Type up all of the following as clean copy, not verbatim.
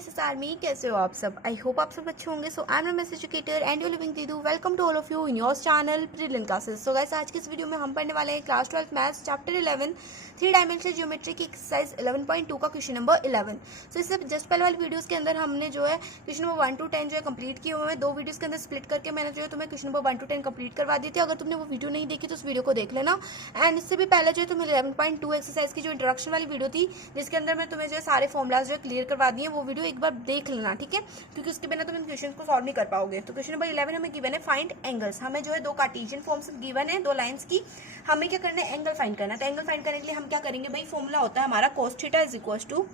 Army, कैसे हो आप सब। आई होप आप सब अच्छे होंगे। So I am Ramesh educator and you living दीदू। Welcome to all of you in your channel brilliant classes. So guys, आज की इस वीडियो में हम पढ़ने वाले हैं class 12 maths chapter 11 3 dimensional geometry की एक्सरसाइज 11.2 का क्वेश्चन नंबर 11। सो इससे जस्ट पहले वाली वीडियोस के अंदर हमने जो है क्वेश्चन नंबर 1 to 10 जो है कंप्लीट किए हुए हैं। दो वीडियोस के अंदर स्प्लिट करके मैंने जो है तुम्हें क्वेश्चन नंबर 1 to 10 कंप्लीट करवा दी थी। अगर तुमने वो वीडियो नहीं देखी तो उस वीडियो को देख लेना। एंड इससे भी पहले जो है तुम्हें 11.2 एक्सरसाइज की जो इंट्रोडक्शन वाली वीडियो थी, जिसके अंदर मैं तुम्हें जो है सारे फॉर्मुलाज जो है क्लियर करवा दिए, वो वीडियो एक बार देख लेना, ठीक है, क्योंकि उसके बिना तुम इन क्वेश्चन को सॉल्व नहीं कर पाओगे। तो क्वेश्चन नंबर 11 हमें गिवन है फाइंड एंगल्स। हमें जो है दो कार्टेशियन फॉर्म्स गिवन है, दो लाइंस की। हमें क्या करना है, एंगल फाइंड करना है। तो एंगल फाइंड करने के लिए हम क्या करेंगे भाई, फॉर्मूला होता है हमारा cos theta is equal to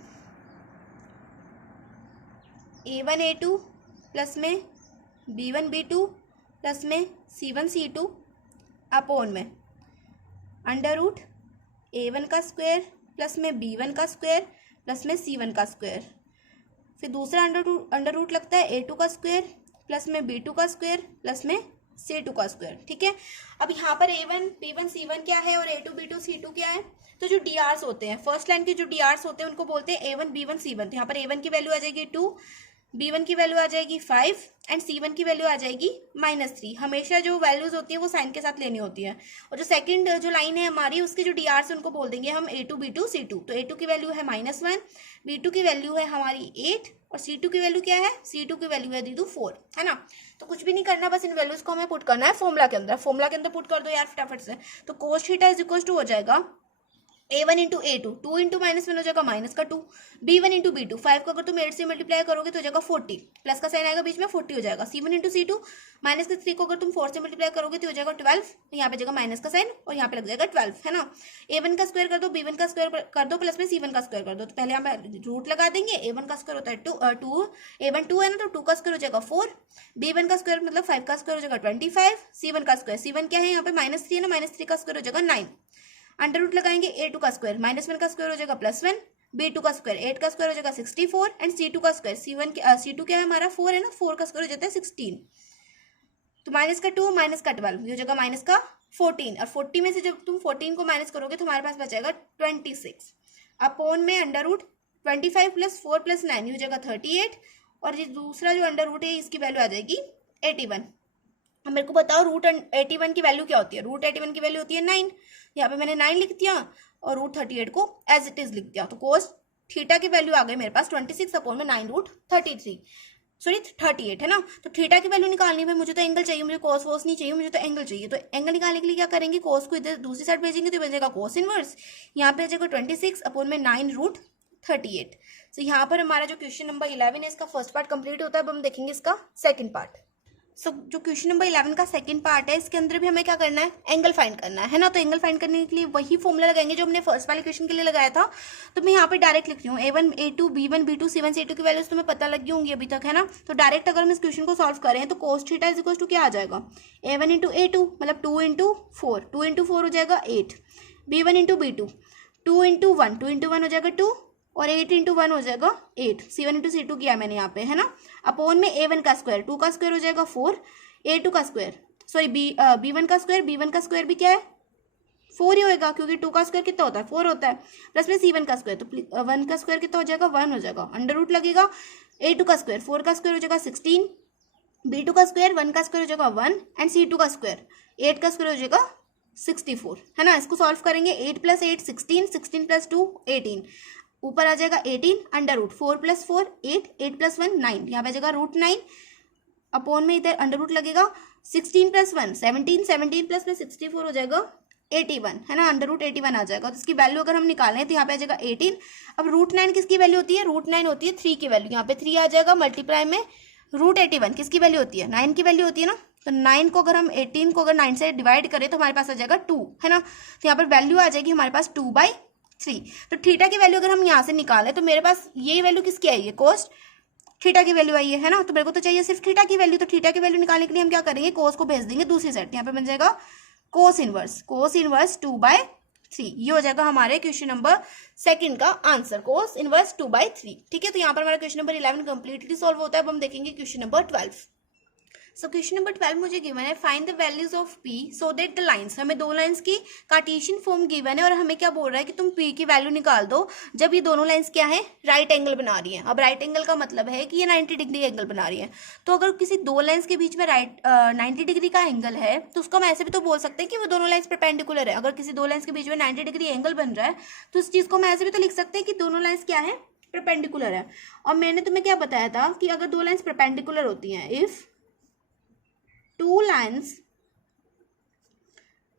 a1 a2 plus में b1 b2 प्लस में c1 c2 अपॉन में अंडर रूट a1 का स्क्वायर प्लस में b1 का स्क्वायर प्लस में c1 का स्क्वायर। फिर दूसरा अंडर रूट लगता है a2 का स्क्वायर प्लस में b2 का स्क्वायर प्लस में c2 का स्क्वायर, ठीक है। अब यहाँ पर a1 b1 c1 क्या है और a2 b2 c2 क्या है। तो जो drs होते हैं, फर्स्ट लाइन के जो drs होते हैं उनको बोलते हैं a1 b1 c1। तो यहाँ पर a1 की वैल्यू आ जाएगी 2, b1 की वैल्यू आ जाएगी 5 एंड c1 की वैल्यू आ जाएगी -3। हमेशा जो वैल्यूज होती है वो साइन के साथ लेनी होती है। और जो सेकंड जो लाइन है हमारी, उसके जो drs उनको बोल देंगे हम a2 b2 c2। तो a2 की वैल्यू है -1, b2 की वैल्यू है हमारी 8 और c2 की वैल्यू क्या है, c2 की वैल्यू है दीदू 4, है ना। तो कुछ भी नहीं करना, बस इन वैल्यूज को हमें पुट करना है फॉर्मूला के अंदर। फॉर्मूला के अंदर पुट कर दो यार फटाफट से। तो cos theta is equal to हो जाएगा a1 इंटू a2, 2 इंटू -1 हो जाएगा -2, b1 इंटू b2, 5 को अगर तुम 8 से मल्टीप्लाई करोगे तो हो जाएगा 40, प्लस का साइन आएगा बीच में 40 हो जाएगा। c1 इंटू c2, -3 को अगर तुम 4 से मल्टीप्लाई करोगे तो हो जाएगा 12, यहाँ पे जाएगा माइनस का साइन और यहाँ पे लग जाएगा 12, है ना। a1 का स्क्वायर कर दो, b1 का स्क्वायर कर दो, प्लस में c1 का स्क्वायर कर दो। तो पहले यहाँ पे रूट लगा देंगे। a1 का स्क्वायर होता है 2, a1 2 है ना, तो 2 का स्क्वायर हो जाएगा 4, b1 का स्क्वायर मतलब 5 का स्क्वायर हो जाएगा 25, c1 का स्क्वायर, c1 क्या है यहाँ पे -3 है ना, -3 का स्क्वायर हो जाएगा 9। अंडर रूट लगाएंगे, a2 का स्क्वायर -1 का स्क्वायर हो जाएगा +1, b2 का स्क्वायर 8 का स्क्वायर हो जाएगा 64 एंड c2 का स्क्वायर c2 क्या है हमारा 4 है ना, 4 का स्क्वायर हो जाता है 16। तो माइनस का 2 माइनस का 12 ये हो जाएगा -14, और 40 में से जब तुम 14 को माइनस करोगे तो हमारे पास बचेगा 26 अपॉन में अंडर रूट 25 + 4 + 9 ये हो जाएगा 38, और ये दूसरा जो अंडर रूट है इसकी वैल्यू आ जाएगी 81। अब मेरे को बताओ रूट 81 की वैल्यू क्या होती है। रूट 81 की वैल्यू होती है 9, यहाँ पे मैंने 9 लिख दिया और रूट 38 को एज इट इज लिख दिया। तो कोस थीटा की वैल्यू आ गई मेरे पास 26 अपॉन में 9 रूट 38, है ना। तो थीटा की वैल्यू निकालनी है, मुझे तो एंगल चाहिए, मुझे कोस वोस नहीं चाहिए, मुझे तो एंगल चाहिए। तो एंगल निकालने के लिए क्या करेंगे, कोस को इधर दूसरी साइड भेजेंगे तो बन जाएगा कोस इनवर्स, यहाँ पे आ जाएगा 26 अपॉन में 9 रूट 38। तो यहाँ पर हमारा जो क्वेश्चन नंबर 11 है इसका फर्स्ट पार्ट कंप्लीट होता है। अब हम देखेंगे इसका सेकंड पार्ट। सो जो क्वेश्चन नंबर 11 का सेकंड पार्ट है, इसके अंदर भी हमें क्या करना है, एंगल फाइंड करना है ना। तो एंगल फाइंड करने के लिए वही फॉर्मूला लगाएंगे जो हमने फर्स्ट वाले क्वेश्चन के लिए लगाया था। तो मैं यहाँ पे डायरेक्ट लिख रही हूँ a1 a2 b1 b2 c1 c2 की वैल्यूज तुम्हें पता लगी होंगी अभी तक, है ना। तो डायरेक्ट अगर हम इस क्वेश्चन को सॉल्व करें तो cos theta is equal to क्या आ जाएगा, a1 इंटू a2 मतलब 2 इंटू 4 हो जाएगा 8, b1 इंटू b2 2 इंटू 1 हो जाएगा 2 और 8 इंटू 1 हो जाएगा 8, c1 इंटू c2 किया मैंने यहाँ पे, है ना। अपॉन में a1 का स्क्वायर 2 का स्क्वायर हो जाएगा 4, a2 का स्क्वायर सॉरी b1 का स्क्वायर भी क्या है 4 ही होएगा, क्योंकि 2 का स्क्वायर कितना होता है 4 होता है, प्लस में c1 का स्क्वायर, तो 1 का स्क्वायर कितना हो जाएगा 1 हो जाएगा। अंडर रूट लगेगा, a2 का स्क्वायर 4 का स्क्वायर हो जाएगा 16, b2 का स्क्वायर 1 का स्क्वायर हो जाएगा 1 एंड c2 का स्क्वायर 8 का स्क्वायर हो जाएगा 64, है ना। इसको सॉल्व करेंगे, 8 + 8 16, 16 + 2 18, ऊपर आ जाएगा 18 अंडर रूट 4 + 4 8, 8 + 1 9, यहाँ पे आ जाएगा रूट 9 अपॉन में इधर अंडर रूट लगेगा 16 + 1 17, 17 प्लस में 64 हो जाएगा 81, है ना। अंडर रूट 81 आ जाएगा। तो इसकी वैल्यू अगर हम निकालें तो यहाँ पे आ जाएगा 18। अब रूट 9 किसकी वैल्यू होती है, रूट 9 होती है 3 की वैल्यू, यहाँ पे 3 आ जाएगा मल्टीप्लाई में रूट 81 किसकी वैल्यू होती है 9 की वैल्यू होती है ना। तो 9 को अगर हम 18 को अगर 9 से डिवाइड करें तो हमारे पास आ जाएगा 2, है ना। तो यहाँ पर वैल्यू आ जाएगी हमारे पास 2/3। तो थीटा की वैल्यू अगर हम यहाँ से निकालें तो मेरे पास ये वैल्यू किसकी आई है, कोस थीटा की वैल्यू आई है ना। तो मेरे को तो चाहिए सिर्फ थीटा की वैल्यू। तो थीटा की वैल्यू निकालने के लिए हम क्या करेंगे, कोस को भेज देंगे दूसरी साइड, यहाँ पे बन जाएगा कोस इनवर्स 2/3। ये हो जाएगा हमारे क्वेश्चन नंबर सेकंड का आंसर, कोस इनवर्स 2/3, ठीक है। तो यहाँ पर हमारा क्वेश्चन नंबर 11 कंप्लीटली सॉल्व होता है। अब हम देखेंगे question number 12। So question number 12 मुझे गिवन है, find the values of P so that the lines, हमें दो लाइंस की कार्टेशियन फॉर्म गिवन है और हमें क्या बोल रहा है कि तुम पी की वैल्यू निकाल दो जब ये दोनों लाइंस क्या है, राइट एंगल बना रही है। अब राइट एंगल का मतलब है कि ये 90 डिग्री एंगल बना रही है। तो अगर किसी दो लाइंस के बीच में 90 डिग्री का एंगल है तो उसको हम ऐसे भी तो बोल सकते हैं कि वो दोनों लाइंस परपेंडिकुलर है। अगर किसी दो लाइंस के बीच में 90 डिग्री एंगल बन रहा है तो उस चीज को हम ऐसे भी तो लिख सकते हैं कि दोनों लाइंस क्या है, परपेंडिकुलर है। और मैंने तुम्हें क्या बताया था कि अगर दो लाइंस परपेंडिकुलर होती हैं, if two lines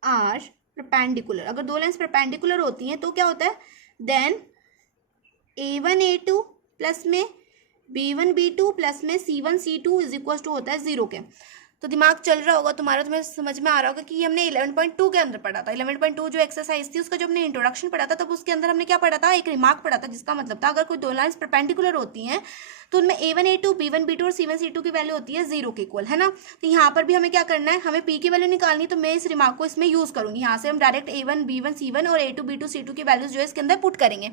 are perpendicular, अगर दो लाइंस परपेंडिकुलर होती हैं तो क्या होता है, देन a1 a2 प्लस में b1 b2 प्लस में c1 c2 is equal to होता है 0 के। तो दिमाग चल रहा होगा तुम्हारा, तुम्हें समझ में आ रहा होगा कि हमने 11.2 के अंदर पढ़ा था। 11.2 जो एक्सरसाइज थी उसका जो हमने इंट्रोडक्शन पढ़ा था तब उसके अंदर हमने क्या पढ़ा था, एक रिमार्क पढ़ा था जिसका मतलब था अगर कोई दो लाइंस परपेंडिकुलर होती हैं तो उनमें a1 a2 b1 b2 और c1 c2 की वैल्यू होती है 0 के इक्वल, है ना। तो यहाँ पर भी हमें क्या करना है, हमें p की वैल्यू निकालनी, तो मैं इस रिमार्क को इसमें यूज करूंगी। यहाँ से हम डायरेक्ट a1 b1 c1 और a2 b2 c2 की वैल्यूज जो है इसके अंदर पुट करेंगे।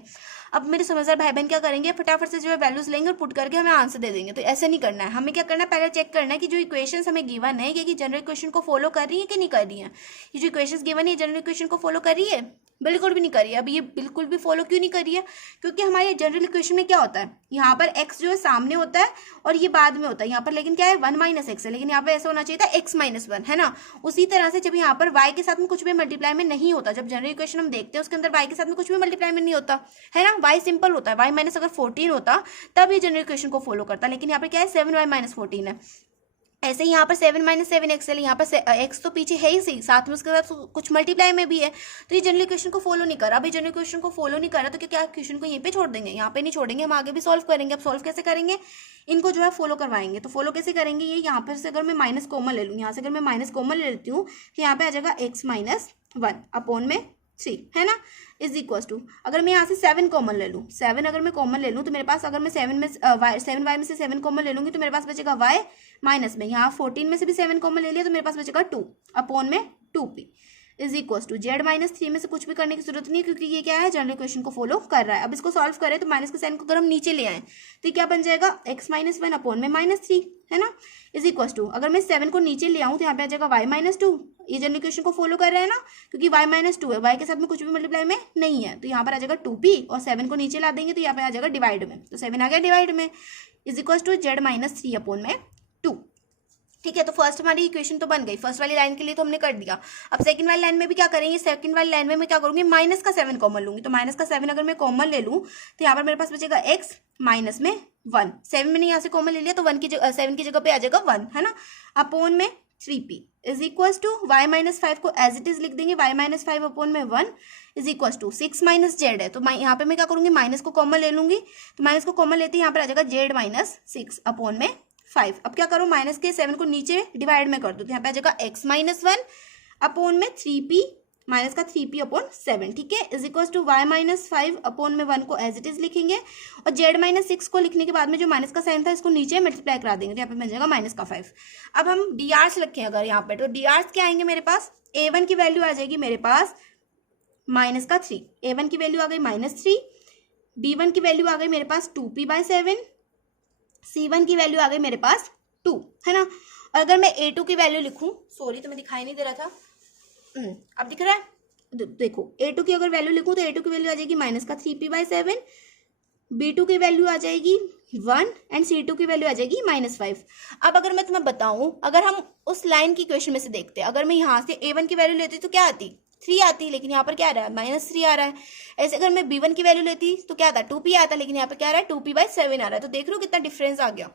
अब मेरे समझदार भाई बहन क्या करेंगे, फटाफट से जो है वैल्यूज लेंगे और पुट करके हमें आंसर दे देंगे। तो ऐसे नहीं करना है, हमें क्या करना है, पहले चेक करना है कि जो इक्वेशंस हमें गिवन है कि जनरल इक्वेशन को फॉलो कर रही है कि नहीं कर रही है। ये जो इक्वेशंस गिवन है जनरल इक्वेशन को फॉलो कर रही है, बिल्कुल भी नहीं कर रही है। अब ये बिल्कुल भी फॉलो क्यों नहीं कर रही है, क्योंकि हमारे जनरल इक्वेशन में क्या होता है, यहाँ पर x जो है सामने होता है और ये बाद में होता है। यहाँ पर लेकिन क्या है 1 माइनस एक्स है, लेकिन यहाँ पर ऐसा होना चाहिए था x माइनस 1, है ना। उसी तरह से जब यहाँ पर y के साथ में कुछ भी मल्टीप्लाई में नहीं होता, जब जनरल इक्वेशन हम देखते हैं उसके अंदर y के साथ में कुछ भी मल्टीप्लाई में नहीं होता, है ना, y सिंपल होता है। y माइनस अगर 14 होता तब ये जनरल इक्वेशन को फॉलो करता, लेकिन यहाँ पर क्या है 7y माइनस 14 है। ऐसे ही यहाँ पर 7 माइनस 7 एक्स है, यहाँ पर एक्स तो पीछे है ही सही, साथ में उसके साथ कुछ मल्टीप्लाई में भी है, तो ये जनरल इक्वेशन को फॉलो नहीं कर रहा। अभी जनरल इक्वेशन को फॉलो नहीं कर रहा तो क्या इक्वेशन को यहीं पे छोड़ देंगे, यहाँ पे नहीं छोड़ेंगे, हम आगे भी सॉल्व करेंगे। अब सॉल्व कैसे करेंगे, इनको जो है फॉलो करवाएंगे। तो फॉलो कैसे करेंगे, ये यहाँ पर से अगर मैं माइनस कॉमन ले लूँ, यहाँ से अगर मैं माइनस कॉमन ले लेती हूँ तो यहाँ पे आ जाएगा x माइनस 1 अपॉन में 3, है ना, इज इक्वल टू, अगर मैं यहाँ से 7 कॉमन ले लूँ, 7 अगर मैं कॉमन ले लूँ तो मेरे पास, अगर मैं 7 y में से 7 कॉमन ले लूँगी तो मेरे पास बचेगा y माइनस में, यहाँ 14 में से भी 7 कॉमन ले लिया तो मेरे पास बचेगा 2 अपॉन में 2p is equal to z minus 3 में से कुछ भी करने की जरूरत नहीं है क्योंकि ये क्या है, जनरल इक्वेशन को फॉलो कर रहा है। अब इसको सॉल्व करें तो माइनस के साइन को अगर हम नीचे ले आए तो क्या बन जाएगा, x माइनस 1 अपॉन में माइनस 3, है ना, इज इक्वल टू, अगर मैं 7 को नीचे ले आऊँ तो यहाँ पे आ जाएगा y माइनस 2, ये जनरल इक्वेशन को फॉलो कर रहा है ना, क्योंकि y माइनस 2 है, y के साथ में कुछ भी मल्टीप्लाई में नहीं है, तो यहाँ पर आ जाएगा 2p और 7 को नीचे ला देंगे तो यहाँ पे आ जाएगा डिवाइड में, तो 7 आ गया डिवाइड में, is equal to z minus 3 upon में 2। ठीक है, तो फर्स्ट हमारी इक्वेशन तो बन गई, फर्स्ट वाली लाइन के लिए तो हमने कर दिया। अब सेकंड वाली लाइन में भी क्या करेंगे, सेकंड वाली लाइन में मैं क्या करूंगी, माइनस का 7 कॉमन लूंगी, तो माइनस का 7 अगर मैं कॉमन ले लूँ तो यहाँ पर मेरे पास बचेगा x माइनस में 1, 7 मैंने यहाँ से कॉमन ले लिया तो 7 की जगह पे आ जाएगा 1, है ना, अपॉन में 3p is equal to y minus 5 को एज इट इज लिख देंगे, y माइनस 5 अपॉन में 1 is equal to 6 minus z है, तो यहाँ पे मैं क्या करूंगी, माइनस को कॉमन ले लूंगी, तो माइनस को कॉमन लेते यहाँ पर आ जाएगा जेड माइनस 6 अपॉन में 5। अब क्या करो, माइनस के 7 को नीचे डिवाइड में कर दो तो यहाँ पे आ जाएगा x माइनस 1 अपॉन में 3p माइनस का 3p अपॉन 7, ठीक है, is equal to y minus 5 upon में 1 को एज इट इज लिखेंगे और z माइनस 6 को लिखने के बाद में जो माइनस का साइन था इसको नीचे मल्टीप्लाई करा देंगे तो यहाँ पे मिल जाएगा माइनस का 5। अब हम drs रखें अगर यहाँ पे, तो drs क्या आएंगे मेरे पास, a1 की वैल्यू आ जाएगी मेरे पास माइनस का 3, a1 की वैल्यू आ गई माइनस 3, b1 की वैल्यू आ गई मेरे पास 2p/7, c1 की वैल्यू आ गई मेरे पास 2, है ना। और अगर मैं a2 की वैल्यू लिखूं, सॉरी तो मैं दिखाई नहीं दे रहा था, अब दिख रहा है, देखो a2 की अगर वैल्यू लिखूं तो a2 की वैल्यू आ जाएगी माइनस का 3p/7, b2 की वैल्यू आ जाएगी 1 एंड c2 की वैल्यू आ जाएगी माइनस 5। अब अगर मैं तुम्हें बताऊं, अगर हम उस लाइन की इक्वेशन में से देखते हैं, अगर मैं यहाँ से a1 की वैल्यू लेती तो क्या आती, 3 आती, लेकिन यहाँ पर क्या आ रहा है, माइनस 3 आ रहा है। ऐसे अगर मैं b1 की वैल्यू लेती तो क्या आता, 2p आता, लेकिन यहाँ पर क्या आ रहा है, 2p/7 आ रहा है। तो देख रहे हो कितना डिफरेंस आ गया।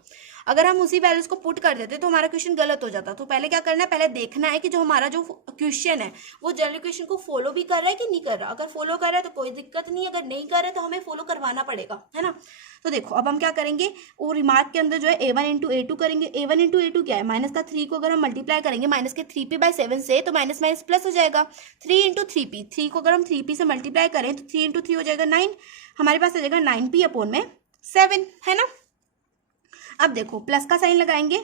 अगर हम उसी वैल्यूज को पुट कर देते तो हमारा क्वेश्चन गलत हो जाता। तो पहले क्या करना है, पहले देखना है कि जो हमारा जो क्वेश्चन है वो जनरल इक्वेशन को फॉलो भी कर रहा है कि नहीं कर रहा। अगर फॉलो कर रहा है तो कोई दिक्कत नहीं, अगर नहीं कर रहा है तो हमें फॉलो करवाना पड़ेगा, है ना। तो देखो अब हम क्या करेंगे, वो रिमार्क के अंदर जो है a1 इंटू a2 करेंगे। a1 इंटू a2 क्या है, माइनस का 3 को अगर हम मल्टीप्लाई करेंगे माइनस के 3p/7 से तो माइनस माइनस प्लस हो जाएगा। 3 इंटू 3p, 3 को अगर हम 3p से मल्टीप्लाई करें तो 3 इंटू 3 हो जाएगा 9, हमारे पास आ जाएगा 9p अपॉन में 7, है ना। अब देखो प्लस का साइन लगाएंगे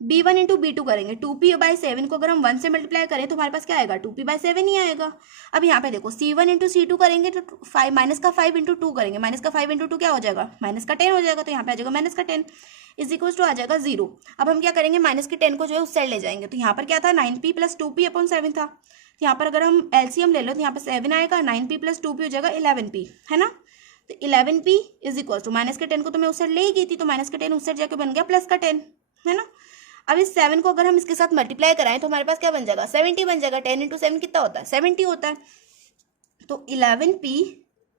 B1 इंटू B2 करेंगे, 2p/7 को अगर हम 1 से मल्टीप्लाई करें तो हमारे पास क्या आएगा, 2p/7 ही आएगा। अब यहाँ पे देखो C1 इंटू C2 करेंगे तो 5 माइनस का 5 इंटू 2 करेंगे, माइनस का 5 इंटू 2 क्या हो जाएगा, माइनस का 10 हो जाएगा, तो यहाँ पे आ जाएगा माइनस का 10 इज इक्वल टू आ जाएगा 0। अब हम क्या करेंगे, माइनस के 10 को जो है उस साइड ले जाएंगे, तो यहाँ पर क्या था 9p प्लस 2p/7 था, तो यहाँ पर अगर हम एलसीएम ले लो तो यहाँ पर 7 आएगा, 9p प्लस 2p हो जाएगा 11p, है ना। तो 11p is equal to minus के 10 को तो मैं उस साइड ले ही गई थी, तो माइनस का 10 उस साइड जाके बन गया प्लस का 10, है ना। अब इस 7 को अगर हम इसके साथ मल्टीप्लाई कराएं तो हमारे पास क्या बन जाएगा, 70 बन जाएगा। 10 इंटू 7 कितना होता है, 70 होता है। तो 11p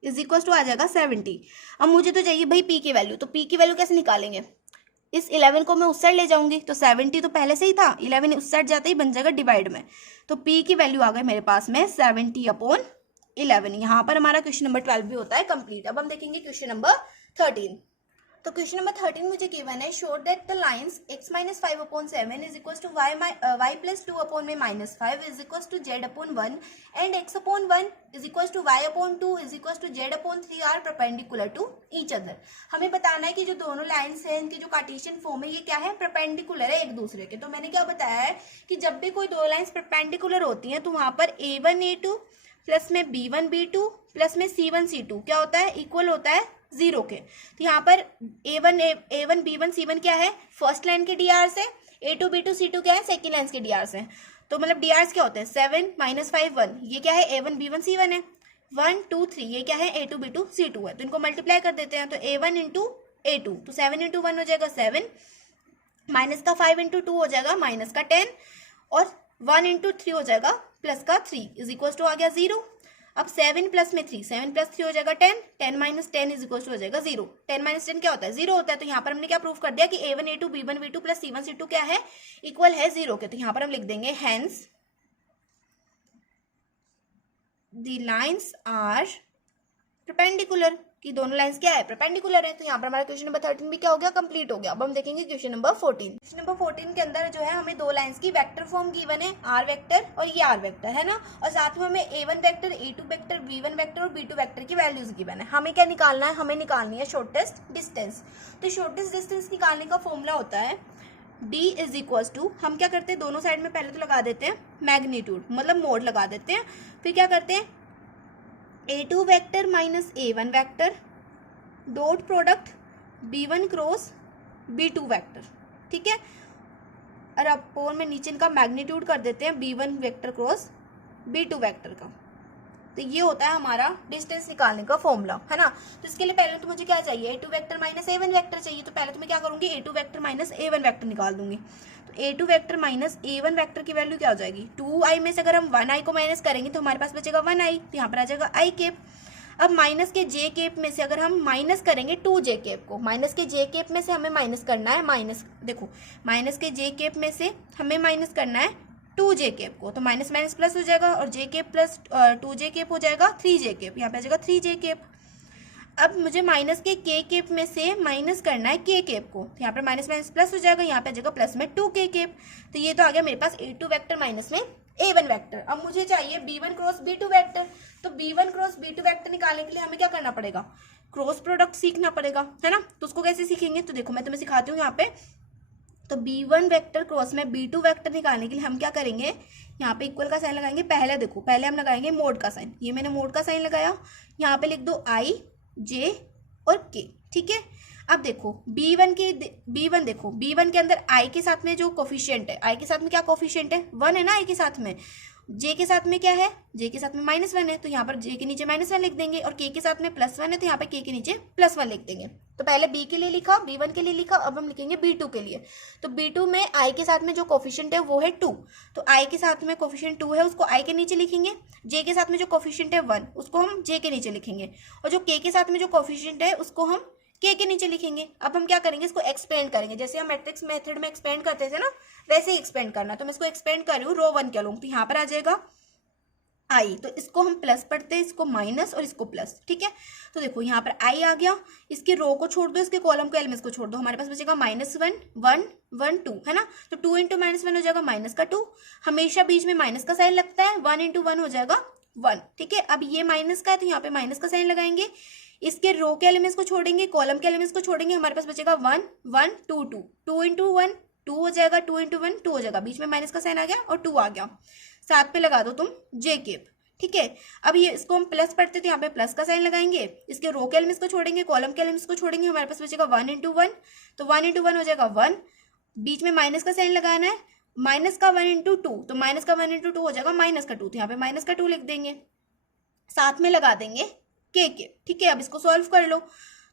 इज इक्वल टू आ जाएगा 70। अब मुझे तो चाहिए भाई p की वैल्यू, तो p की वैल्यू कैसे निकालेंगे, इस 11 को मैं उस साइड ले जाऊंगी, तो 70 तो पहले से ही था, 11 उस साइड जाते ही बन जाएगा डिवाइड में, तो p की वैल्यू आ गई मेरे पास में 70/11। यहाँ पर हमारा क्वेश्चन नंबर 12 भी होता है कंप्लीट। अब हम देखेंगे क्वेश्चन नंबर 13। तो क्वेश्चन नंबर 13 मुझे गिवन है, show that the lines x minus 5/7 is equal to y plus 2/-5 is equal to z/1 and x/1 is equal to y/2 is equal to z/3 are perpendicular to each other. हमें बताना है कि जो दोनों lines हैं इनकी जो Cartesian form है ये क्या है, परपेंडिकुलर है एक दूसरे के। तो मैंने क्या बताया है कि जब भी कोई दो लाइंस परपेंडिकुलर होती हैं तो वहां पर a1 a2 प्लस में b1 b2 प्लस में c1 c2 क्या होता है, इक्वल होता है 0 के। तो यहाँ पर a1 b1 c1 क्या है, फर्स्ट लाइन के डी आर से, a2 b2 c2 क्या है, सेकेंड लाइन के डी आर से। तो मतलब डी आर्स क्या होते हैं, 7 माइनस 5 1, ये क्या है a1 b1 c1 है, 1 2 3 ये क्या है a2 b2 c2 है। तो इनको मल्टीप्लाई कर देते हैं, तो a1 इंटू a2, तो 7 इंटू 1 हो जाएगा 7, माइनस का 5 इंटू 2 हो जाएगा माइनस का 10, और 1 इंटू 3 हो जाएगा प्लस का 3 इज इक्वल टू आ गया 0। अब 7 प्लस में 3, 7 प्लस 3 हो जाएगा 10, 10 माइनस 10 इज इक्वल टू हो जाएगा 0। 10 माइनस 10 क्या होता है, 0 होता है। तो यहाँ पर हमने क्या प्रूफ कर दिया कि a1 a2 b1 b2 plus c1 c2 क्या है, इक्वल है 0 के। तो यहाँ पर हम लिख देंगे hence the lines are perpendicular, कि दोनों लाइंस क्या है, परपेंडिकुलर है। तो यहाँ पर हमारा क्वेश्चन नंबर 13 भी क्या हो गया, कंप्लीट हो गया। अब हम देखेंगे क्वेश्चन नंबर 14। क्वेश्चन नंबर 14 के अंदर जो है हमें दो लाइंस की वेक्टर फॉर्म गिवन है, आर वेक्टर और ये आर वेक्टर है ना, और साथ में हमें a1 vector, a2 vector, b1 vector और b2 वेक्टर की वैल्यूज गिवन है। हमें क्या निकालना है, हमें निकालनी है शॉर्टेस्ट डिस्टेंस। तो शॉर्टेस्ट डिस्टेंस निकालने का फॉर्मूला होता है d इज इक्वल टू, हम क्या करते हैं दोनों साइड में पहले तो लगा देते हैं मैग्नीट्यूड, मतलब मोड लगा देते हैं, फिर क्या करते हैं a2 vector minus a1 vector dot product b1 cross b2 vector, ठीक है। और अपोन में नीचे इनका मैग्नीट्यूड कर देते हैं b1 vector cross b2 vector का। तो ये होता है हमारा डिस्टेंस निकालने का फॉर्मूला, है ना। तो इसके लिए पहले तो मुझे क्या चाहिए, a2 vector minus a1 vector चाहिए। तो पहले तो मैं क्या करूंगी, a2 vector minus a1 vector निकाल दूंगी। तो a2 vector minus a1 vector की वैल्यू क्या हो जाएगी, 2i में से अगर हम 1i को माइनस करेंगे तो हमारे पास बचेगा 1i, तो यहाँ पर आ जाएगा i कैप। अब माइनस के जे केप में से अगर हम माइनस करेंगे 2j केप को, माइनस के जे केप में से हमें माइनस करना है, माइनस देखो माइनस के जे केप में से हमें माइनस करना है 2j केप को, तो माइनस माइनस प्लस हो जाएगा और j cap plus 2j cap हो जाएगा 3j केप, यहाँ पे आ जाएगा 3j केप। अब मुझे माइनस के k केप में से माइनस करना है k केप को, तो यहाँ पर माइनस माइनस प्लस हो जाएगा, यहाँ पे आ जाएगा प्लस में 2k केप। तो ये तो आ गया मेरे पास a2 वेक्टर माइनस में a1 वेक्टर। अब मुझे चाहिए b1 क्रॉस b2 वेक्टर। तो b1 क्रॉस b2 वेक्टर निकालने के लिए हमें क्या करना पड़ेगा, क्रॉस प्रोडक्ट सीखना पड़ेगा, है ना। तो उसको कैसे सीखेंगे, तो देखो मैं तुम्हें सिखाती हूँ यहाँ पे। तो b1 वेक्टर क्रॉस में b2 वेक्टर निकालने के लिए हम क्या करेंगे, यहाँ पे इक्वल का साइन लगाएंगे। पहले देखो, पहले हम लगाएंगे मोड का साइन, ये मैंने मोड का साइन लगाया, यहाँ पे लिख दो i j और k, ठीक है। अब देखो b1 देखो b1 के अंदर i के साथ में जो कोफिशिएंट है, i के साथ में क्या कोफिशिएंट है, 1 है ना, i के साथ में। j के साथ में क्या है, j के साथ में -1 है, तो यहाँ पर j के नीचे -1 लिख देंगे, और k के साथ में +1 है तो यहाँ पे k के नीचे +1 लिख देंगे। तो पहले b के लिए लिखा, b1 के लिए लिखा, अब हम लिखेंगे b2 के लिए। तो b2 में i के साथ में जो कोफिशिएंट है वो है 2, तो i के साथ में कोफिशिएंट 2 है उसको i के नीचे लिखेंगे। j के साथ में जो कोफिशिएंट है 1 उसको हम j के नीचे लिखेंगे, और जो k के साथ में जो कोफिशिएंट है उसको हम k के नीचे लिखेंगे। अब हम क्या करेंगे, इसको एक्सपेंड करेंगे, जैसे हम मैट्रिक्स मेथड में एक्सपेंड करते थे ना, वैसे ही एक्सपेंड करना। तो मैं इसको एक्सपेंड कर रही हूँ, रो 1 क्या लूँ, तो यहाँ पर आ जाएगा i, तो इसको हम प्लस पढ़ते हैं, इसको माइनस और इसको प्लस, ठीक है। तो देखो यहाँ पर i आ गया, इसके रो को छोड़ दो, इसके कॉलम को एलिमेंट्स को छोड़ दो, हमारे पास बचेगा -1 1 1 2, है ना। तो 2 इंटू -1 हो जाएगा -2, हमेशा बीच में माइनस का साइन लगता है, 1 इंटू 1 हो जाएगा 1, ठीक है। अब ये माइनस का है तो यहाँ पे माइनस का साइन लगाएंगे, इसके रो के एलिमेंट्स को छोड़ेंगे, कॉलम के एलिमेंट्स को छोड़ेंगे, हमारे पास बचेगा 1 1 2 2, 2 इंटू 1 2 हो जाएगा, 2 इंटू 1 2 हो जाएगा, बीच में माइनस का साइन आ गया और 2 आ गया, साथ में लगा दो तुम जे केप। ठीक है, अब ये इसको हम प्लस पढ़ते तो यहाँ पे प्लस का साइन लगाएंगे, इसके रो के एलिमेंट्स को छोड़ेंगे, कॉलम के एलिमेंट्स को छोड़ेंगे, हमारे पास बचेगा 1 इंटू 1, तो 1 इंटू 1 हो जाएगा 1, बीच में माइनस का साइन लगाना है, माइनस का 1 इंटू 2, तो माइनस का 1 इंटू 2 हो जाएगा माइनस का 2, तो यहाँ पे माइनस का 2 लिख देंगे, साथ में लगा देंगे के। ठीक है, अब इसको सॉल्व कर लो,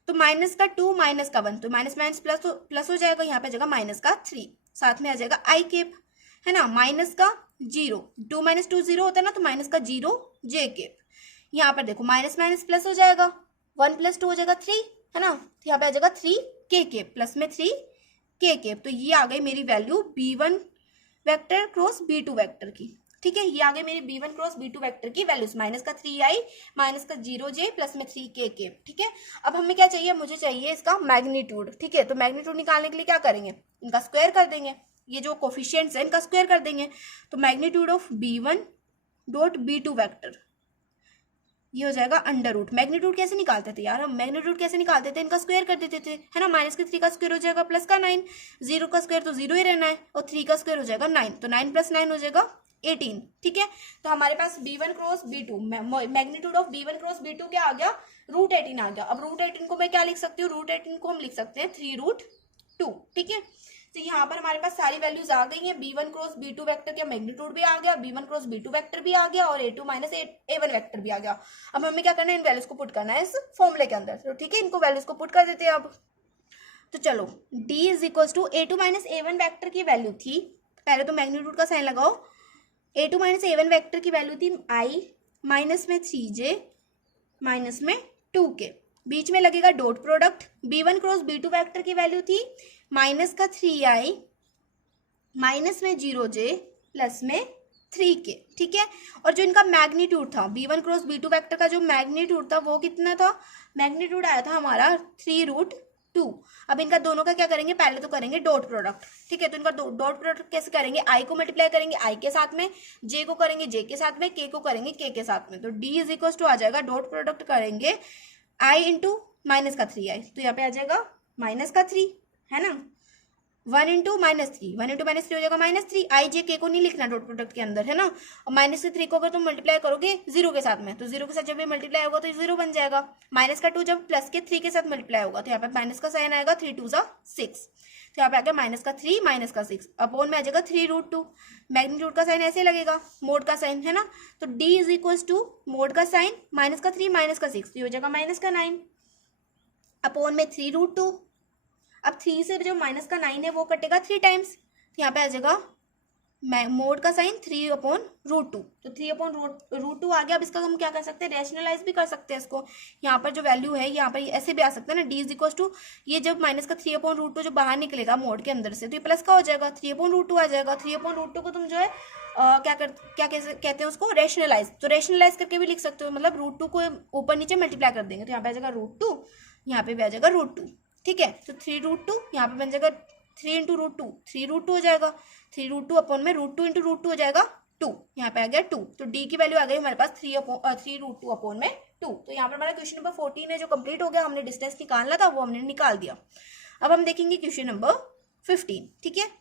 तो माइनस का 2 माइनस का 1, तो माइनस माइनस प्लस हो जाएगा, यहाँ पे जाएगा माइनस का 3, साथ में आ जाएगा आई केप, है ना, माइनस का 0, 2 माइनस 2 0 होता है ना, तो माइनस का 0 जे केप। यहाँ पर देखो माइनस माइनस प्लस हो जाएगा, 1 प्लस 2 हो जाएगा 3, है ना, तो यहाँ पे आ जाएगा 3 के केप, प्लस में 3 के केप। तो ये आ गई मेरी value b1 vector cross b2 vector की। ठीक है, ये आ गई मेरी b1 क्रॉस b2 वेक्टर की वैल्यूज, माइनस का 3i माइनस का 0j प्लस में 3k केप। ठीक है, अब हमें क्या चाहिए, मुझे चाहिए इसका मैग्नीट्यूड। ठीक है, तो मैग्नीट्यूड निकालने के लिए क्या करेंगे, इनका स्क्वायर कर देंगे, ये जो कोफिशिएंट्स है इनका स्क्वायर कर देंगे, तो magnitude of b1 dot b2 vector ये हो जाएगा अंडर रूट। मैग्नीट्यूड कैसे निकालते थे यार, हम मैग्नीट्यूड कैसे निकालते थे, इनका स्क्वायर कर देते थे, है ना, माइनस के 3 का स्क्वायर हो जाएगा प्लस का 9, 0 का स्क्वायर तो 0 ही रहना है, और 3 का स्क्वायर हो जाएगा 9, तो 9 प्लस 9 हो जाएगा 18। ठीक है, तो हमारे पास b1 cross b2, magnitude of b1 cross b2 क्या आ गया, रूट 18 आ गया। अब रूट 18 को मैं क्या लिख सकती हूँ, रूट 18 को हम लिख सकते हैं 3 रूट 2। ठीक है, तो यहाँ पर हमारे पास सारी वैल्यूज आ गई हैं, b1 क्रॉस b2 वेक्टर का मैग्नीट्यूड भी आ गया, b1 क्रॉस b2 वेक्टर भी आ गया, और a2 माइनस a1 वेक्टर भी आ गया। अब हमें क्या करना है, इन वैल्यूज को पुट करना है इस फॉर्मूले के अंदर। तो ठीक है, इनको वैल्यूज को पुट कर देते हैं अब। तो चलो d is equal to a2 minus a1 vector की वैल्यू थी, पहले तो मैग्नीट्यूड का साइन लगाओ, a2 माइनस a1 वेक्टर की वैल्यू थी i माइनस में 3j माइनस में 2k, बीच में लगेगा dot product, b1 cross b2 vector की वैल्यू थी माइनस का 3i माइनस में 0j प्लस में 3k। ठीक है, और जो इनका मैग्नीट्यूड था b1 क्रॉस b2 वेक्टर का जो मैग्नीट्यूड था वो कितना था, मैग्नीट्यूड आया था हमारा 3 रूट 2। अब इनका दोनों का क्या करेंगे, पहले तो करेंगे डॉट प्रोडक्ट। ठीक है, तो इनका डॉट प्रोडक्ट कैसे करेंगे, i को मल्टीप्लाई करेंगे i के साथ में, j को करेंगे j के साथ में, k को करेंगे k के साथ में, तो d इज इक्वल टू आ जाएगा, डॉट प्रोडक्ट करेंगे i इंटू माइनस का 3i, तो यहाँ पे आ जाएगा माइनस का 3, है ना, 1 इंटू माइनस 3, 1 इंटू माइनस 3 हो जाएगा माइनस 3, आई जे के को नहीं लिखना डॉट प्रोडक्ट के अंदर, है ना, और माइनस के 3 को अगर तुम मल्टीप्लाई करोगे 0 के साथ में, तो 0 के साथ जब ये मल्टीप्लाई होगा तो 0 बन जाएगा, माइनस का 2 जब प्लस के 3 के साथ मल्टीप्लाई होगा तो यहाँ पे माइनस का साइन आएगा, 3 2 6, तो यहाँ पे आ गया माइनस का 3 माइनस का 6, अपॉन में आ जाएगा 3 रूट 2, मैग्नीट्यूड का साइन ऐसे लगेगा, मोड का साइन, है ना, तो d is equal to mod का साइन माइनस का 3 माइनस का 6, हो जाएगा माइनस का 9 अपॉन में 3 रूट 2। अब 3 से जो माइनस का 9 है वो कटेगा 3 टाइम्स, तो यहाँ पे आ जाएगा मोड का साइन 3 अपॉन रूट 2, तो 3 अपॉन रूट 2 आ गया। अब इसका हम क्या कर सकते हैं, रेशनलाइज भी कर सकते हैं इसको, यहाँ पर जो वैल्यू है यहाँ पर ऐसे भी आ सकता है ना, डी इज इक्वल टू ये जब माइनस का 3 अपॉन रूट 2 जो बाहर निकलेगा मोड के अंदर से, तो ये प्लस का हो जाएगा, 3 अपॉन रूट 2 आ जाएगा। 3 अपॉन रूट 2 को तुम जो है क्या कहते हैं उसको, रेशनलाइज, तो रेशनलाइज करके भी लिख सकते हो, मतलब रूट 2 को ऊपर नीचे मल्टीप्लाई कर देंगे, तो यहाँ पे आ जाएगा रूट 2, यहाँ पे भी आ जाएगा रूट 2। ठीक है, तो 3 रूट 2 यहाँ पे बन जाएगा 3 इंटू रूट 2, 3 रूट 2 हो जाएगा, 3 रूट 2 अपॉन में रूट 2 इंटू रूट 2 हो जाएगा 2, यहाँ पे आ गया 2, तो d की वैल्यू आ गई हमारे पास 3 रूट 2 अपॉन में 2। तो यहाँ पर हमारा क्वेश्चन नंबर 14 है जो कंप्लीट हो गया, हमने डिस्टेंस निकालना था वो हमने निकाल दिया। अब हम देखेंगे क्वेश्चन नंबर 15। ठीक है,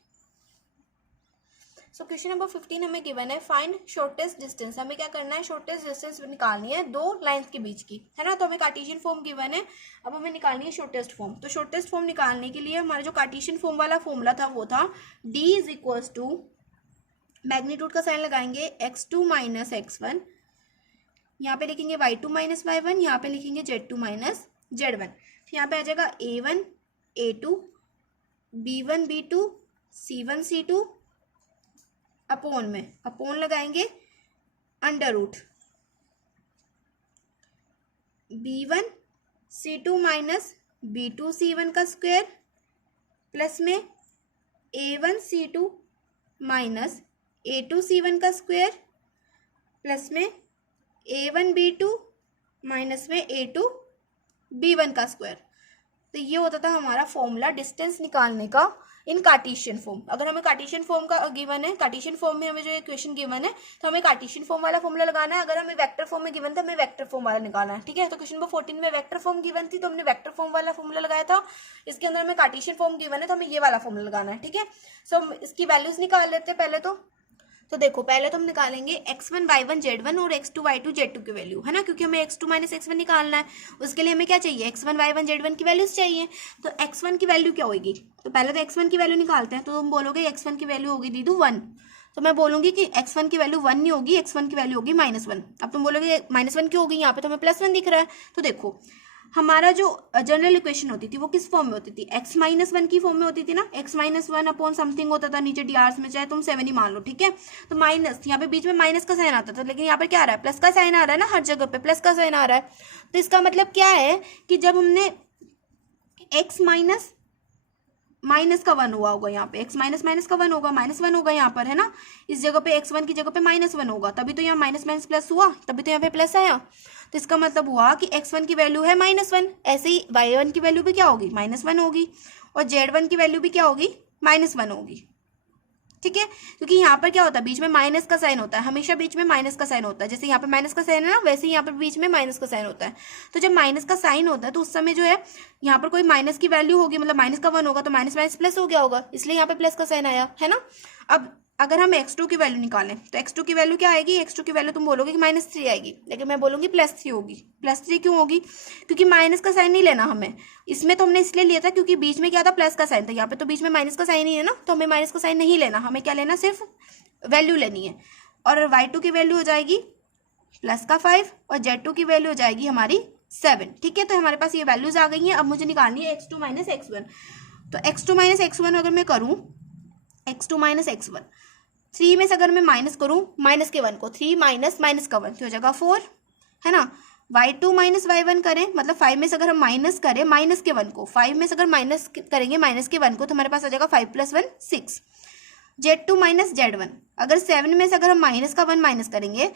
सो क्वेश्चन नंबर 15 हमें गिवन है, फाइंड शॉर्टेस्ट डिस्टेंस। हमें क्या करना है, शॉर्टेस्ट डिस्टेंस निकालनी है दो लाइंस के बीच की, है ना, तो हमें कार्टेशियन फॉर्म गिवन है, अब हमें निकालनी है शॉर्टेस्ट फॉर्म। तो शॉर्टेस्ट फॉर्म निकालने के लिए हमारा जो कार्टेशियन फॉर्म वाला फॉर्मूला था वो था d is equals to, magnitude का साइन लगाएंगे x2 माइनस x1, यहाँ पे लिखेंगे y2 माइनस y1, यहाँ पे लिखेंगे z2 माइनस z1, यहाँ पे आ जाएगा a1 a2 b1 b2 c1 c2 upon में, अपॉन लगाएंगे under root b1 c2 minus b2 c1 का स्क्वायर प्लस में a1 c2 minus a2 c1 का स्क्वायर प्लस में a1 b2 माइनस में a2 b1 का स्क्वायर। तो ये होता था हमारा फॉर्मूला डिस्टेंस निकालने का इन कार्टेशियन फॉर्म। अगर हमें कार्टेशियन फॉर्म का गिवन है, कार्टेशियन फॉर्म में हमें जो इक्वेशन गिवन है, तो हमें कार्टेशियन फॉर्म वाला फॉर्मूला लगाना है। अगर हमें वेक्टर फॉर्म में गिवन था, हमें वेक्टर फॉर्म वाला निकालना है। ठीक है, तो क्वेश्चन नंबर 14 में वेक्टर फॉर्म गिवन थी, तो हमने वेक्टर फॉर्म वाला फॉर्मूला लगाया था। इसके अंदर हमें कार्टेशियन फॉर्म गिवन है, तो हमें ये वाला फॉर्मूला लगाना है। ठीक है, सो इसकी वैल्यूज निकाल लेते हैं पहले। तो देखो, पहले तो हम निकालेंगे x1 y1 z1 और x2 y2 z2 की वैल्यू, है ना, क्योंकि हमें x2 माइनस x1 निकालना है। उसके लिए हमें क्या चाहिए, x1 y1 z1 की वैल्यूज चाहिए। तो x1 की वैल्यू क्या होगी, तो पहले तो x1 की वैल्यू निकालते हैं। तो तुम बोलोगे x1 की वैल्यू होगी दीदू 1, तो मैं बोलूंगी कि x1 की वैल्यू 1 नहीं होगी, x1 की वैल्यू होगी -1। अब तुम बोलोगे -1 क्यों होगी, यहाँ पे तो हमें +1 दिख रहा है। तो देखो, हमारा जो जनरल इक्वेशन होती थी वो किस फॉर्म में होती थी, x -1 की फॉर्म में होती थी ना, x -1 अपॉन समथिंग होता था नीचे डीआर में, चाहे तुम 7 ही मान लो। ठीक है, तो माइनस, यहाँ पे बीच में माइनस का साइन आता था, लेकिन यहाँ पर क्या आ रहा है, प्लस का साइन आ रहा है ना, हर जगह पे प्लस का साइन आ रहा है। तो इसका मतलब क्या है कि जब हमने x माइनस का 1 हुआ होगा, यहाँ पे x माइनस का 1 होगा, -1 होगा यहाँ पर, है ना। इस जगह पे x1 की जगह पे -1 होगा, तभी तो यहाँ माइनस माइनस प्लस हुआ, तभी तो यहाँ पे प्लस आया। तो इसका मतलब हुआ कि x1 की वैल्यू है -1। ऐसे ही y1 की वैल्यू भी क्या होगी, -1 होगी, और z1 की वैल्यू भी क्या होगी, -1 होगी। ठीक है, क्योंकि यहाँ पर क्या होता है, बीच में माइनस का साइन होता है, हमेशा बीच में माइनस का साइन होता है। जैसे यहाँ पर माइनस का साइन है ना, वैसे ही यहाँ पर बीच में माइनस का साइन होता है। तो जब माइनस का साइन होता है तो उस समय जो है यहाँ पर कोई माइनस की वैल्यू होगी, मतलब माइनस का 1 होगा, तो माइनस माइनस प्लस हो गया होगा, इसलिए यहाँ पे प्लस का साइन आया, है ना। अब अगर हम x2 की वैल्यू निकालें तो x2 की वैल्यू क्या आएगी, x2 की वैल्यू तुम बोलोगे कि -3 आएगी, लेकिन मैं बोलूंगी +3 होगी। +3 क्यों होगी, क्योंकि माइनस का साइन नहीं लेना हमें इसमें, तो हमने इसलिए लिया था क्योंकि बीच में क्या था, प्लस का साइन था। यहाँ पे तो बीच में माइनस का साइन ही है ना, तो हमें माइनस का साइन नहीं लेना, हमें क्या लेना, सिर्फ वैल्यू लेनी है। और y2 की वैल्यू हो जाएगी +5 और z2 की वैल्यू हो जाएगी हमारी 7। ठीक है, तो हमारे पास ये वैल्यूज आ गई हैं। अब मुझे निकालनी है x2 माइनस x1। तो x2 माइनस x1 अगर मैं करूँ, x2 माइनस x1, 3 में से अगर मैं माइनस करूँ माइनस के 1 को, 3 माइनस माइनस का 1 तो हो जाएगा 4, है ना। y2 माइनस y1 करें, मतलब 5 में से अगर हम माइनस करें माइनस के 1 को, 5 में से अगर माइनस करेंगे माइनस के 1 को, तो हमारे पास आ जाएगा 5 + 1 6। z2 माइनस z1, अगर 7 में से अगर हम माइनस का 1 माइनस करेंगे,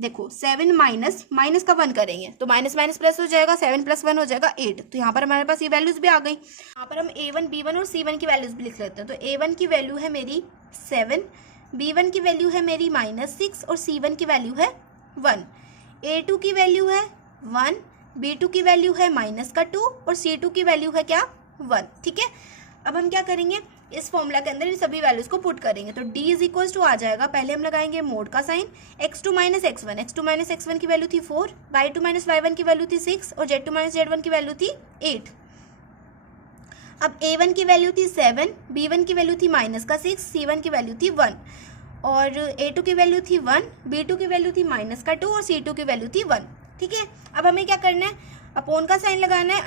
देखो 7 माइनस माइनस का 1 करेंगे तो माइनस माइनस प्लस हो जाएगा, 7 + 1 हो जाएगा 8। तो यहाँ पर हमारे पास ये वैल्यूज भी आ गई। यहाँ पर हम a1 b1 और c1 की वैल्यूज भी लिख लेते हैं। तो a1 की वैल्यू है मेरी 7, b1 की वैल्यू है मेरी -6 और c1 की वैल्यू है 1। a2 की वैल्यू है 1, b2 की वैल्यू है -2 और c2 की वैल्यू है क्या, 1। ठीक है, अब हम क्या करेंगे, इस फॉर्मूला के अंदर इन सभी वैल्यूज को पुट करेंगे। तो d = आ जाएगा, पहले हम लगाएंगे मोड का साइन, x2 माइनस x1 की वैल्यू थी 4, y2 माइनस y1 की वैल्यू थी 6 और z2 माइनस z1 की वैल्यू थी 8। अब a1 की वैल्यू थी 7, b1 की वैल्यू थी -6, c1 की वैल्यू थी 1 और a2 की वैल्यू थी 1, b2 की वैल्यू थी -2 और c2 की वैल्यू थी 1। ठीक है, अब हमें क्या करना है, अपॉन का साइन लगाना है,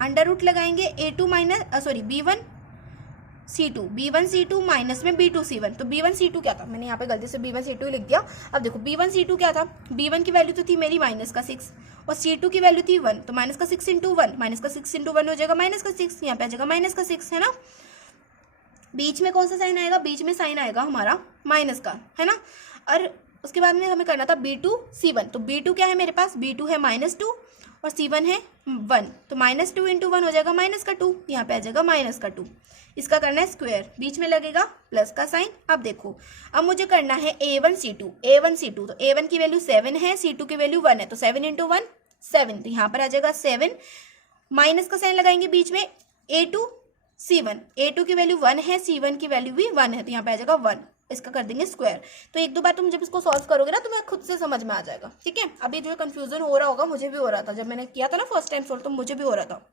अंडर रूट लगाएंगे b1 c2 माइनस में b2 c1। तो b1 c2 क्या था, मैंने यहाँ पे गलती से b1 c2 लिख दिया। अब देखो b1 c2 क्या था, b1 की वैल्यू तो थी मेरी -6 और c2 की वैल्यू थी 1, तो -6 × 1, -6 × 1 हो जाएगा -6, यहाँ पे आ जाएगा -6, है ना। बीच में कौन सा साइन आएगा, बीच में साइन आएगा हमारा माइनस का, है ना। और उसके बाद में हमें करना था b2 c1। तो b2 क्या है मेरे पास, b2 है -2 और c1 है 1, तो -2 × 1 हो जाएगा -2, यहाँ पे आ जाएगा -2। इसका करना है स्क्वायर, बीच में लगेगा प्लस का साइन। अब देखो, अब मुझे करना है a1 c2। तो a1 की वैल्यू 7 है, c2 की वैल्यू 1 है, तो 7 × 1 7, तो यहाँ पर आ जाएगा 7, माइनस का साइन लगाएंगे बीच में, a2 c1 की वैल्यू 1 है, c1 की वैल्यू भी 1 है, तो यहाँ पे आ जाएगा 1। इसका कर देंगे स्क्वायर। तो एक दो बार तुम जब इसको सॉल्व करोगे ना, तुम्हें खुद से समझ में आ जाएगा। ठीक है, अभी जो कंफ्यूजन हो रहा होगा, मुझे भी हो रहा था जब मैंने किया था ना फर्स्ट टाइम सॉल्व, तो मुझे भी हो रहा था।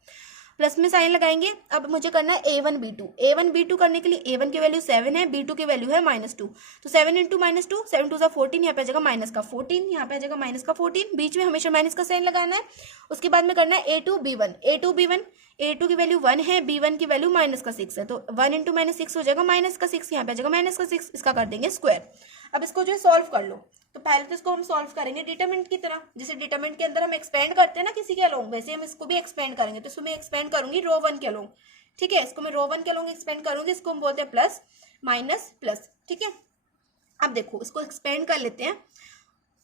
प्लस में साइन लगाएंगे। अब मुझे करना है a1 b2 करने के लिए a1 की वैल्यू 7 है, b2 की वैल्यू है -2, तो 7 × -2 7 2 14, यहाँ पे आ जाएगा -14, यहाँ पे आ जाएगा -14, बीच में हमेशा माइनस का साइन लगाना है। उसके बाद में करना है a2 b1, a2 की वैल्यू 1 है, b1 की वैल्यू -6 है, तो 1 × -6 हो जाएगा -6, यहाँ पे आ जाएगा -6, इसका कर देंगे स्क्वायर। अब इसको जो है सॉल्व कर लो। तो पहले तो इसको हम सॉल्व करेंगे डिटरमिनेंट की तरह, जैसे डिटरमिनेंट के अंदर हम एक्सपेंड करते हैं ना किसी के अलोंग, वैसे हम इसको भी एक्सपेंड करेंगे। तो इसको मैं एक्सपेंड करूंगी रो 1 के अलोंग। ठीक है, इसको मैं रो 1 के अलोंग एक्सपेंड करूंगी, इसको हम बोलते हैं प्लस माइनस प्लस। ठीक है, अब देखो इसको एक्सपेंड कर लेते हैं।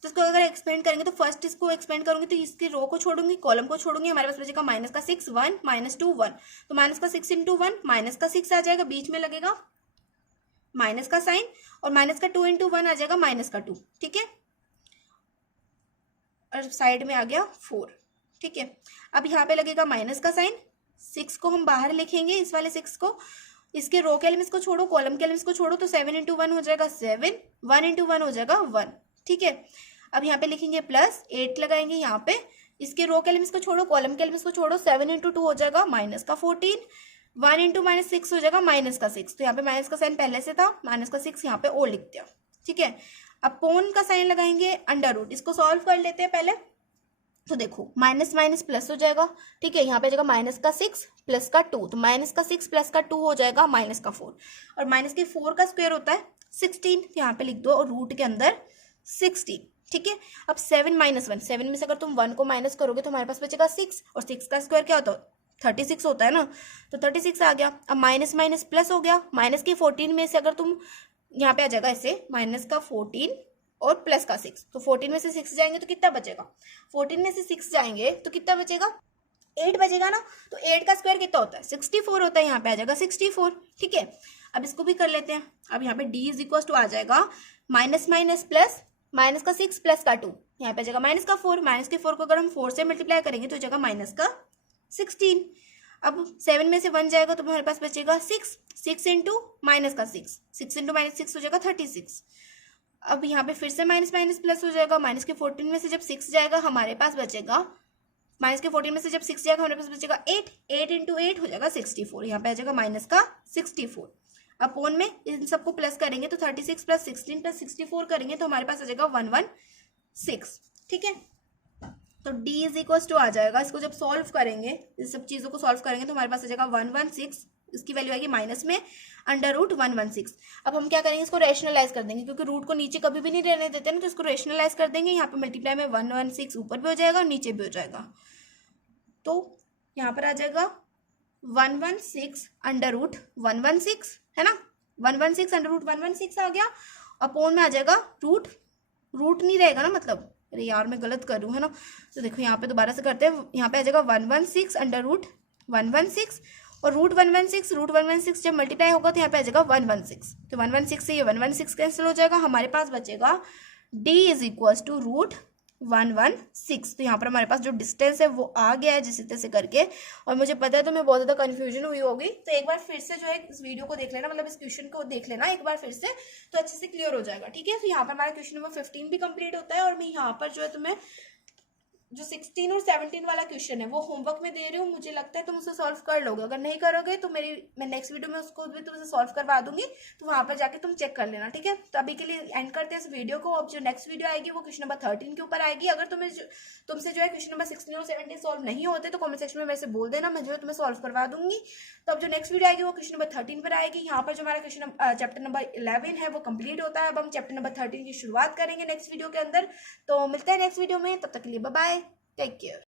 तो इसको अगर एक्सपेंड करेंगे तो फर्स्ट इसको एक्सपेंड करूंगी तो इसकी रो को छोड़ूंगी, कॉलम को छोड़ूंगी, हमारे पास बचेगा माइनस का 6 1 माइनस 2 1, तो माइनस का 6 इंटू 1 माइनस का 6 आ जाएगा, बीच में लगेगा माइनस का साइन, और माइनस का 2 इंटू 1 आ जाएगा माइनस का 2, ठीक है, और साइड में आ गया 4, ठीक है। अब यहाँ पे लगेगा माइनस का साइन, 6 को हम बाहर लिखेंगे, इस वाले 6 को, इसके रो के एलिमेंट्स को छोड़ो, कॉलम के एलिमेंट्स को छोड़ो, तो 7 इंटू 1 हो जाएगा 7, 1 इंटू 1 हो जाएगा 1, ठीक है। अब यहाँ पे लिखेंगे प्लस 8 लगाएंगे यहाँ पे, इसके रो के एलिमेंट्स को छोड़ो, कॉलम के एलिमेंट्स को छोड़ो, 7 इंटू 2 हो जाएगा माइनस का 14, 1 इंटू माइनस 6 हो जाएगा माइनस का 6, तो यहाँ पे माइनस का साइन पहले से था, माइनस का 6 यहाँ पे और लिख दिया, ठीक है। अब पोन का साइन लगाएंगे अंडर रूट, इसको सॉल्व कर लेते हैं पहले। तो देखो माइनस माइनस प्लस हो जाएगा, ठीक है, यहाँ पे जाएगा माइनस का 6 प्लस का 2, तो माइनस का 6 प्लस का 2 हो जाएगा माइनस का 4, और माइनस के 4 का स्क्वायर होता है 16, तो यहाँ पे लिख दो, और रूट के अंदर 16, ठीक है। अब 7 माइनस 1, 7 में से अगर तुम 1 को माइनस करोगे तो हमारे पास बचेगा 6, और 6 का स्क्वायर क्या होता है 36 होता है ना, तो 36 आ गया। अब माइनस माइनस प्लस हो गया, माइनस के 14 में से अगर तुम, यहाँ पे आ जाएगा ऐसे माइनस का 14 और प्लस का 6, तो 14 में से 6 जाएंगे तो कितना बचेगा, 14 में से 6 जाएंगे तो कितना बचेगा, 8 बचेगा ना, तो 8 का स्क्वायर कितना होता है 64 होता है, यहाँ पे आ जाएगा 64, ठीक है। अब इसको भी कर लेते हैं। अब यहाँ पे d इज इक्वल टू आ जाएगा माइनस माइनस प्लस, माइनस का 6 प्लस का 2, यहाँ पे आ जाएगा माइनस का 4, माइनस के 4 को अगर हम 4 से मल्टीप्लाई करेंगे तो जाएगा माइनस का 16। अब 7 में से 1 जाएगा तो हमारे पास बचेगा 6, 6 इंटू माइनस का 6, 6 इंटू माइनस 6 हो जाएगा 36। अब यहाँ पे फिर से माइनस माइनस प्लस हो जाएगा, माइनस के 14 में से जब 6 जाएगा हमारे पास बचेगा, माइनस के 14 में से जब 6 जाएगा हमारे पास बचेगा 8, 8 इंटू 8 हो जाएगा 64, यहाँ पे आ जाएगा माइनस का 64। अपोन में इन सबको प्लस करेंगे तो 36 प्लस 16 प्लस 64 करेंगे तो हमारे पास आ जाएगा 116, ठीक है। तो d इज इक्वल टू आ जाएगा, इसको जब सॉल्व करेंगे, इस सब चीज़ों को सॉल्व करेंगे तो हमारे पास आ जाएगा 116, इसकी वैल्यू आएगी माइनस में अंडर रूट 116। अब हम क्या करेंगे, इसको रैशनलाइज कर देंगे, क्योंकि रूट को नीचे कभी भी नहीं रहने देते ना, तो इसको रैशनलाइज कर देंगे। यहाँ पे मल्टीप्लाई में 116 ऊपर भी हो जाएगा और नीचे भी हो जाएगा, तो यहाँ पर आ जाएगा 116 अंडर रूट 116, है ना, 116 अंडर रूट 116 आ गया। अपोन में आ जाएगा रूट, रूट नहीं रहेगा ना, मतलब अरे यार मैं गलत कर रही हूँ, है ना, तो देखो यहाँ पे दोबारा से करते हैं, यहाँ पे आ जाएगा 116 अंडर रूट 116, और रूट 116 जब मल्टीप्लाई होगा तो यहाँ पे आ जाएगा 116, तो 116 से ये 116 कैंसिल हो जाएगा, हमारे पास बचेगा d is equal to root 116। तो यहाँ पर हमारे पास जो डिस्टेंस है वो आ गया है जिस तरह से करके, और मुझे पता है तो मैं बहुत ज़्यादा कन्फ्यूजन हुई होगी, तो एक बार फिर से जो है इस वीडियो को देख लेना, मतलब इस क्वेश्चन को देख लेना एक बार फिर से, तो अच्छे से क्लियर हो जाएगा, ठीक है। तो यहाँ पर हमारा क्वेश्चन नंबर 15 भी कंप्लीट होता है, और मैं यहाँ पर जो है तुम्हें जो 16 और 17 वाला क्वेश्चन है वो होमवर्क में दे रही हूँ, मुझे लगता है तुम उसे सॉल्व कर लोगे, अगर नहीं करोगे तो मैं नेक्स्ट वीडियो में उसको भी तुमसे सॉल्व करवा दूंगी, तो वहां पर जाके तुम चेक कर लेना, ठीक है। तो अभी के लिए एंड करते हैं इस वीडियो को। अब जो नेक्स्ट वीडियो आएगी वो क्वेश्चन नंबर 13 के ऊपर आएगी। अगर तुमसे जो है क्वेश्चन नंबर 16 और 17 सॉल्व नहीं होते तो कॉमेंट सेक्शन में वैसे बोल देना, मैं जो है तुम्हें सॉल्व करवा दूंगी। तो अब जो नेक्स्ट वीडियो आएगी वो क्वेश्चन नंबर 13 पर आएगी। यहाँ पर जो हमारा क्वेश्चन चैप्टर नंबर 11 है वो कंप्लीट होता है। अब हम चैप्टर नंबर 13 की शुरुआत करेंगे नेक्स्ट वीडियो के अंदर। तो मिलते हैं नेक्स्ट वीडियो में, तब तक के लिए बाय बाय, टेक केयर।